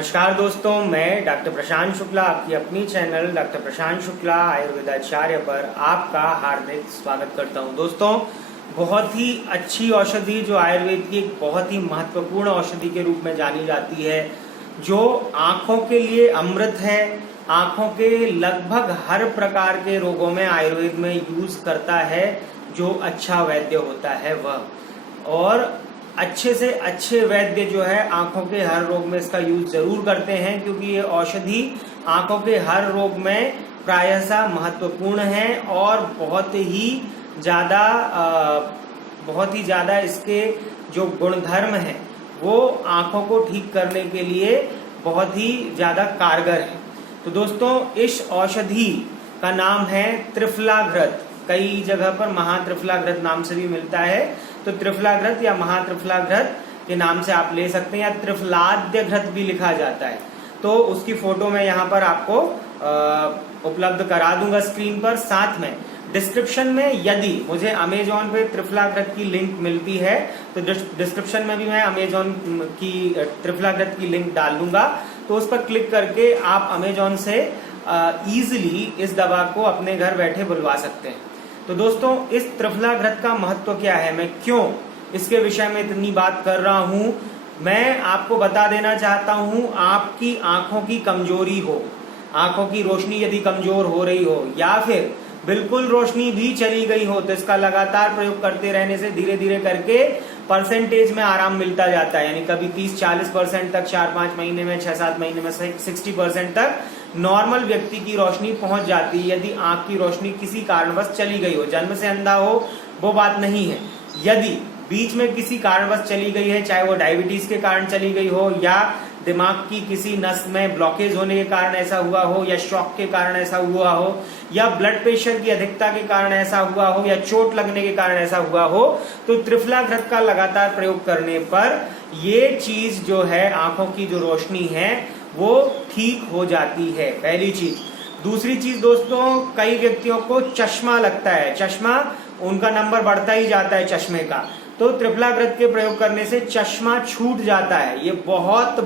नमस्कार दोस्तों, मैं डॉक्टर प्रशांत शुक्ला आपकी अपनी चैनल डॉक्टर प्रशांत शुक्ला आयुर्वेदाचार्य पर आपका हार्दिक स्वागत करता हूं। दोस्तों, बहुत ही अच्छी औषधि जो आयुर्वेद की एक बहुत ही महत्वपूर्ण औषधि के रूप में जानी जाती है, जो आंखों के लिए अमृत है। आंखों के लगभग हर प्रकार के रोगों में आयुर्वेद में यूज करता है जो अच्छा वैद्य होता है वह, और अच्छे से अच्छे वैद्य जो है आंखों के हर रोग में इसका यूज जरूर करते हैं, क्योंकि ये औषधि आंखों के हर रोग में प्रायशः महत्वपूर्ण है और बहुत ही ज्यादा इसके जो गुणधर्म है वो आंखों को ठीक करने के लिए बहुत ही ज्यादा कारगर है। तो दोस्तों, इस औषधि का नाम है त्रिफलाघृत। कई जगह पर महात्रिफलाघृत नाम से भी मिलता है, तो त्रिफलाघृत या महात्रिफलाघृत के नाम से आप ले सकते हैं, या त्रिफलाद्य घृत भी लिखा जाता है। तो उसकी फोटो मैं यहाँ पर आपको उपलब्ध करा दूंगा स्क्रीन पर। साथ में डिस्क्रिप्शन में यदि मुझे अमेजोन पे त्रिफलाघृत की लिंक मिलती है तो डिस्क्रिप्शन में भी मैं अमेजोन की त्रिफलाघृत की लिंक डाल दूंगा, तो उस पर क्लिक करके आप अमेजोन से इजिली इस दवा को अपने घर बैठे बुलवा सकते हैं। तो दोस्तों, इस त्रिफलाघृत का महत्व क्या है, मैं क्यों इसके विषय में इतनी बात कर रहा हूं, मैं आपको बता देना चाहता हूं। आपकी आंखों की कमजोरी हो, आंखों की रोशनी यदि कमजोर हो रही हो, या फिर बिल्कुल रोशनी भी चली गई हो, तो इसका लगातार प्रयोग करते रहने से धीरे धीरे करके परसेंटेज में आराम मिलता जाता है। यानी कभी 30-40% तक 4-5 महीने में, 6-7 महीने में 60% तक नॉर्मल व्यक्ति की रोशनी पहुंच जाती है, यदि आंख की रोशनी किसी कारणवश चली गई हो। जन्म से अंधा हो वो बात नहीं है, यदि बीच में किसी कारणवश चली गई है, चाहे वो डायबिटीज के कारण चली गई हो, या दिमाग की किसी नस में ब्लॉकेज होने के कारण ऐसा हुआ हो, या शॉक के कारण ऐसा हुआ हो, या ब्लड प्रेशर की अधिकता के कारण ऐसा हुआ हो, या चोट लगने के कारण ऐसा हुआ हो, तो त्रिफलाघृत का लगातार प्रयोग करने पर ये चीज जो है, आंखों की जो रोशनी है वो ठीक हो जाती है, पहली चीज। दूसरी चीज दोस्तों, कई व्यक्तियों को चश्मा लगता है, चश्मा उनका नंबर बढ़ता ही जाता है चश्मे का, तो त्रिफलाघृत के प्रयोग करने से चश्मा छूट जाता है। ये बहुत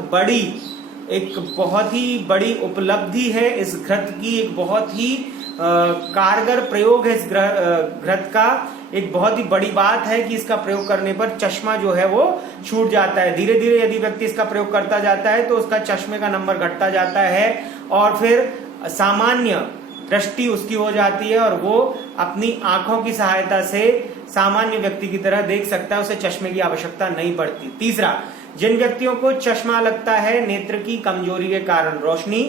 ही बड़ी उपलब्धि है इस घृत की, एक बहुत ही कारगर प्रयोग है इस घृत का। एक बहुत ही बड़ी बात है कि इसका प्रयोग करने पर चश्मा जो है वो छूट जाता है। धीरे धीरे यदि व्यक्ति इसका प्रयोग करता जाता है तो उसका चश्मे का नंबर घटता जाता है, और फिर सामान्य दृष्टि उसकी हो जाती है, और वो अपनी आंखों की सहायता से सामान्य व्यक्ति की तरह देख सकता है, उसे चश्मे की आवश्यकता नहीं पड़ती। तीसरा, जिन व्यक्तियों को चश्मा लगता है नेत्र की कमजोरी के कारण, रोशनी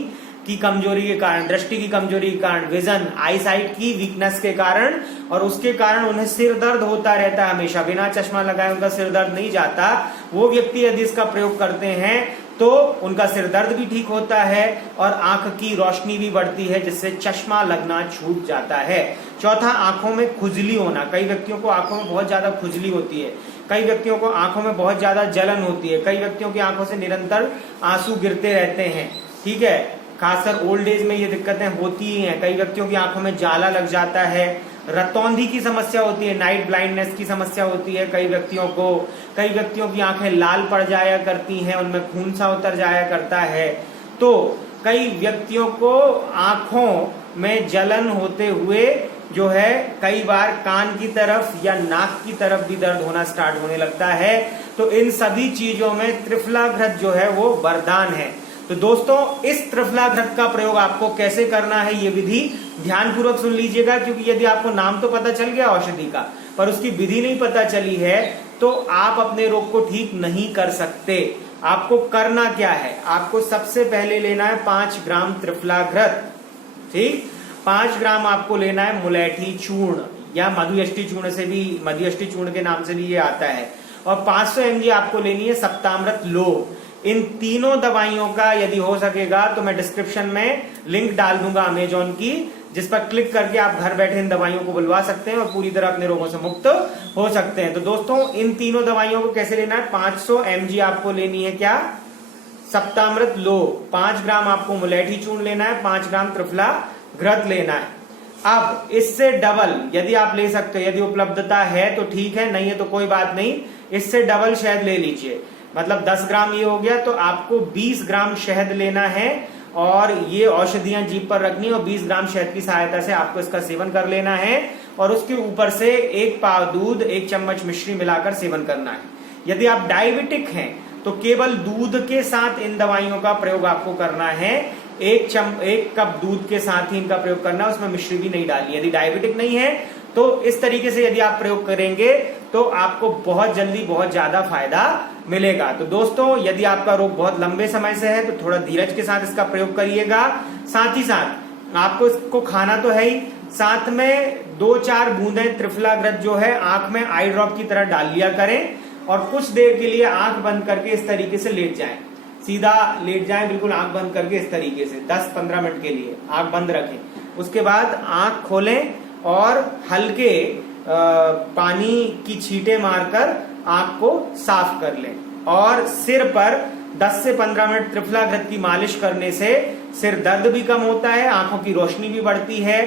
की कमजोरी के कारण, दृष्टि की कमजोरी के कारण, विजन आई साइट की वीकनेस के कारण, और उसके कारण उन्हें सिर दर्द होता रहता है हमेशा, बिना चश्मा लगाए उनका सिर दर्द नहीं जाता, वो व्यक्ति यदि इसका प्रयोग करते हैं तो उनका सिर दर्द भी ठीक होता है और आंख की रोशनी भी बढ़ती है, जिससे चश्मा लगना छूट जाता है। चौथा, आंखों में खुजली होना। कई व्यक्तियों को आंखों में बहुत ज्यादा खुजली होती है, कई व्यक्तियों को आंखों में बहुत ज्यादा जलन होती है, कई व्यक्तियों की आंखों से निरंतर आंसू गिरते रहते हैं, ठीक है। खासकर ओल्ड एज में ये दिक्कतें होती ही हैं। कई व्यक्तियों की आंखों में जाला लग जाता है, रतौंधी की समस्या होती है, नाइट ब्लाइंडनेस की समस्या होती है कई व्यक्तियों को, कई व्यक्तियों की आंखें लाल पड़ जाया करती हैं, उनमें खून सा उतर जाया करता है। तो कई व्यक्तियों को आंखों में जलन होते हुए जो है कई बार कान की तरफ या नाक की तरफ भी दर्द होना स्टार्ट होने लगता है। तो इन सभी चीजों में त्रिफलाघृत जो है वो वरदान है। तो दोस्तों, इस त्रिफलाघृत का प्रयोग आपको कैसे करना है ये विधि ध्यानपूर्वक सुन लीजिएगा, क्योंकि यदि आपको नाम तो पता चल गया औषधि का, पर उसकी विधि नहीं पता चली है तो आप अपने रोग को ठीक नहीं कर सकते। आपको करना क्या है, आपको सबसे पहले लेना है 5 ग्राम त्रिफलाघृत, ठीक। 5 ग्राम आपको लेना है मुलैठी चूर्ण, या मधुयष्टि चूर्ण से भी, मधुयष्टि चूर्ण के नाम से भी ये आता है, और 500 mg आपको लेनी है सप्तामृत लो। इन तीनों दवाइयों का यदि हो सकेगा तो मैं डिस्क्रिप्शन में लिंक डाल दूंगा अमेजोन की, जिस पर क्लिक करके आप घर बैठे इन दवाइयों को बुलवा सकते हैं और पूरी तरह अपने रोगों से मुक्त हो सकते हैं। तो दोस्तों, इन तीनों दवाइयों को कैसे लेना है, 500 mg आपको लेनी है क्या, सप्तामृत लो, 5 ग्राम आपको मुलैठी चूर्ण लेना है, 5 ग्राम त्रिफलाघृत लेना है। अब इससे डबल यदि आप ले सकते हो, यदि उपलब्धता है तो ठीक है, नहीं है तो कोई बात नहीं, इससे डबल शहद ले लीजिए। मतलब 10 ग्राम ये हो गया, तो आपको 20 ग्राम शहद लेना है और ये औषधियां जीभ पर रखनी है और 20 ग्राम शहद की सहायता से आपको इसका सेवन कर लेना है और उसके ऊपर से 1 पाव दूध 1 चम्मच मिश्री मिलाकर सेवन करना है। यदि आप डायबिटिक हैं तो केवल दूध के साथ इन दवाइयों का प्रयोग आपको करना है। 1 कप दूध के साथ ही इनका प्रयोग करना है, उसमें मिश्री भी नहीं डालनी। यदि डायबिटिक नहीं है तो इस तरीके से यदि आप प्रयोग करेंगे तो आपको बहुत जल्दी बहुत ज्यादा फायदा मिलेगा। तो दोस्तों, यदि आपका रोग बहुत लंबे समय से है तो थोड़ा धीरज के साथ इसका प्रयोग करिएगा। साथ ही साथ आपको इसको खाना तो है ही, साथ में 2-4 बूंदें त्रिफलाग्रत जो है आंख में आई ड्रॉप की तरह डाल लिया करें और कुछ देर के लिए आंख बंद करके इस तरीके से लेट जाएं। सीधा लेट जाएं, बिल्कुल आंख बंद करके इस तरीके से 10-15 मिनट के लिए आंख बंद रखें। उसके बाद आंख खोलें और हल्के पानी की छींटे मारकर आंख को साफ कर लें और सिर पर 10 से 15 मिनट त्रिफलाग्रत की मालिश करने से सिर दर्द भी कम होता है, आंखों की रोशनी भी बढ़ती है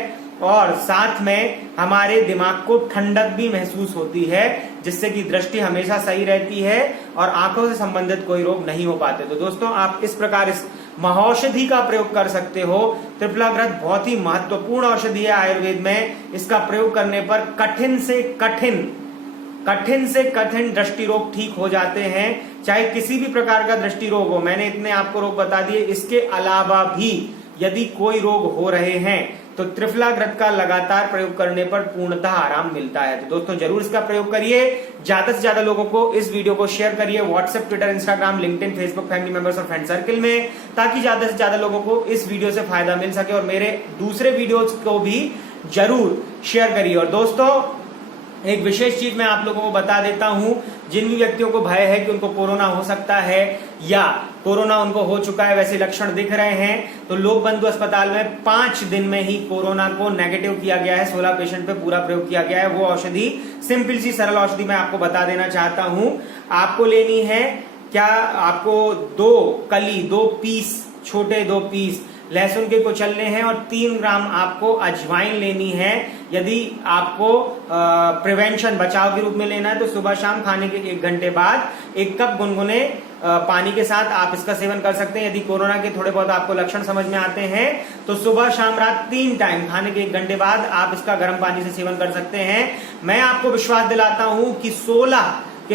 और साथ में हमारे दिमाग को ठंडक भी महसूस होती है, जिससे कि दृष्टि हमेशा सही रहती है और आंखों से संबंधित कोई रोग नहीं हो पाते। तो दोस्तों, आप इस प्रकार इस महौषधि का प्रयोग कर सकते हो। त्रिफलाग्रत बहुत ही महत्वपूर्ण औषधि है आयुर्वेद में। इसका प्रयोग करने पर कठिन से कठिन दृष्टि रोग ठीक हो जाते हैं, चाहे किसी भी प्रकार का दृष्टि रोग हो। मैंने इतने आपको रोग बता दिए, इसके अलावा भी यदि कोई रोग हो रहे हैं तो त्रिफलाग्रत का लगातार प्रयोग करने पर पूर्णतः आराम मिलता है। तो दोस्तों, जरूर इसका प्रयोग करिए। ज्यादा से ज्यादा लोगों को इस वीडियो को शेयर करिए WhatsApp, Twitter, Instagram, LinkedIn, Facebook, family members और फ्रेंड सर्किल में, ताकि ज्यादा से ज्यादा लोगों को इस वीडियो से फायदा मिल सके और मेरे दूसरे वीडियोज को भी जरूर शेयर करिए। और दोस्तों, एक विशेष चीज मैं आप लोगों को बता देता हूं, जिन भी व्यक्तियों को भय है कि उनको कोरोना हो सकता है या कोरोना उनको हो चुका है, वैसे लक्षण दिख रहे हैं, तो लोक बंधु अस्पताल में 5 दिन में ही कोरोना को नेगेटिव किया गया है। 16 पेशेंट पे पूरा प्रयोग किया गया है। वो औषधि, सिंपल सी सरल औषधि मैं आपको बता देना चाहता हूं। आपको लेनी है क्या, आपको 2 पीस, छोटे 2 पीस लहसुन के कुचलने हैं और 3 ग्राम आपको अजवाइन लेनी है। यदि आपको प्रिवेंशन, बचाव के रूप में लेना है तो सुबह शाम खाने के 1 घंटे बाद 1 कप गुनगुने पानी के साथ आप इसका सेवन कर सकते हैं। यदि कोरोना के थोड़े बहुत आपको लक्षण समझ में आते हैं तो सुबह शाम रात 3 टाइम खाने के 1 घंटे बाद आप इसका गर्म पानी से सेवन कर सकते हैं। मैं आपको विश्वास दिलाता हूं कि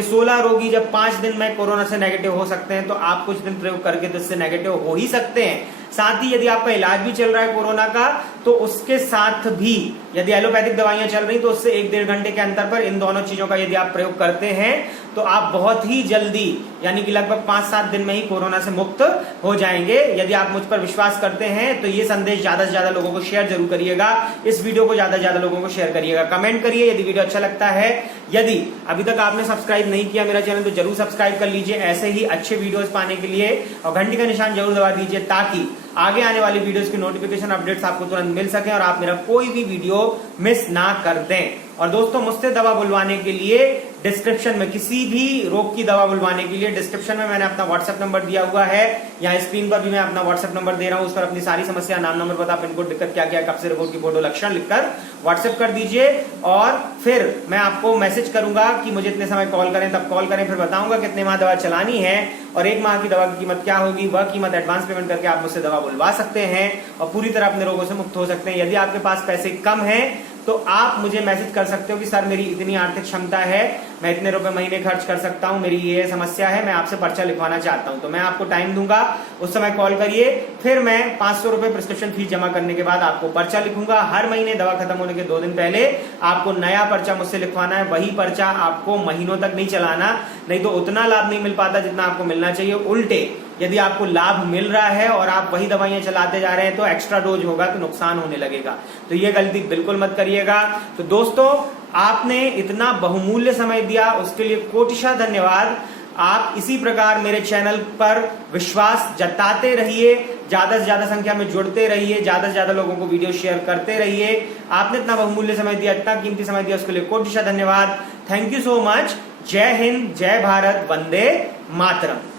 16 रोगी जब 5 दिन में कोरोना से नेगेटिव हो सकते हैं, तो आप कुछ दिन प्रयोग करके तो इससे नेगेटिव हो ही सकते हैं। साथ ही यदि आपका इलाज भी चल रहा है कोरोना का, तो उसके साथ भी यदि एलोपैथिक दवाइयां चल रही तो उससे 1-1.5 घंटे के अंतर पर इन दोनों चीजों का यदि आप प्रयोग करते हैं तो आप बहुत ही जल्दी, यानी कि लगभग 5-7 दिन में ही कोरोना से मुक्त हो जाएंगे। यदि आप मुझ पर विश्वास करते हैं तो ये संदेश ज्यादा से ज्यादा लोगों को शेयर जरूर करिएगा। इस वीडियो को ज्यादा से ज्यादा लोगों को शेयर करिएगा, कमेंट करिए यदि वीडियो अच्छा लगता है। यदि अभी तक आपने सब्सक्राइब नहीं किया मेरा चैनल तो जरूर सब्सक्राइब कर लीजिए ऐसे ही अच्छे वीडियोस पाने के लिए, और घंटी का निशान जरूर दबा दीजिए ताकि आगे आने वाली वीडियोस की नोटिफिकेशन अपडेट्स आपको तुरंत मिल सके और आप मेरा कोई भी वीडियो मिस ना कर दें। और दोस्तों, मुझसे दवा बुलवाने के लिए डिस्क्रिप्शन में, किसी भी रोग की दवा बुलवाने के लिए डिस्क्रिप्शन में मैंने अपना व्हाट्सएप नंबर दिया हुआ है। यहाँ स्क्रीन पर भी मैं अपना व्हाट्सएप नंबर दे रहा हूँ, उस पर अपनी सारी समस्या, नाम, नंबर, पता, पिन कोड, दिक्कत क्या क्या है, कब से रिपोर्ट की फोटो, लक्षण लिखकर व्हाट्सएप कर दीजिए और फिर मैं आपको मैसेज करूंगा कि मुझे इतने समय कॉल करें, तब कॉल करें, फिर बताऊंगा कितने माह दवा चलानी है और 1 माह की दवा की कीमत क्या होगी। वह कीमत एडवांस पेमेंट करके आप मुझसे दवा बुलवा सकते हैं और पूरी तरह अपने रोगों से मुक्त हो सकते हैं। यदि आपके पास पैसे कम हैं तो आप मुझे मैसेज कर सकते हो कि सर मेरी इतनी आर्थिक क्षमता है, मैं इतने रुपए महीने खर्च कर सकता हूं, मेरी ये समस्या है, मैं आपसे पर्चा लिखवाना चाहता हूं। तो मैं आपको टाइम दूंगा, उस समय कॉल करिए, फिर मैं 500 रुपए प्रिस्क्रिप्शन फीस जमा करने के बाद आपको पर्चा लिखूंगा। हर महीने दवा खत्म होने के 2 दिन पहले आपको नया पर्चा मुझसे लिखवाना है। वही पर्चा आपको महीनों तक नहीं चलाना, नहीं तो उतना लाभ नहीं मिल पाता जितना आपको मिलना चाहिए। उल्टे यदि आपको लाभ मिल रहा है और आप वही दवाइयां चलाते जा रहे हैं तो एक्स्ट्रा डोज होगा तो नुकसान होने लगेगा। तो ये गलती बिल्कुल मत करिएगा। तो दोस्तों, आपने इतना बहुमूल्य समय दिया उसके लिए कोटिशा धन्यवाद। आप इसी प्रकार मेरे चैनल पर विश्वास जताते रहिए, ज्यादा से ज्यादा संख्या में जुड़ते रहिए, ज्यादा से ज्यादा लोगों को वीडियो शेयर करते रहिए। आपने इतना बहुमूल्य समय दिया, इतना कीमती समय दिया, उसके लिए कोटिशा धन्यवाद। Thank you so much. जय हिंद, जय भारत, वंदे मातरम।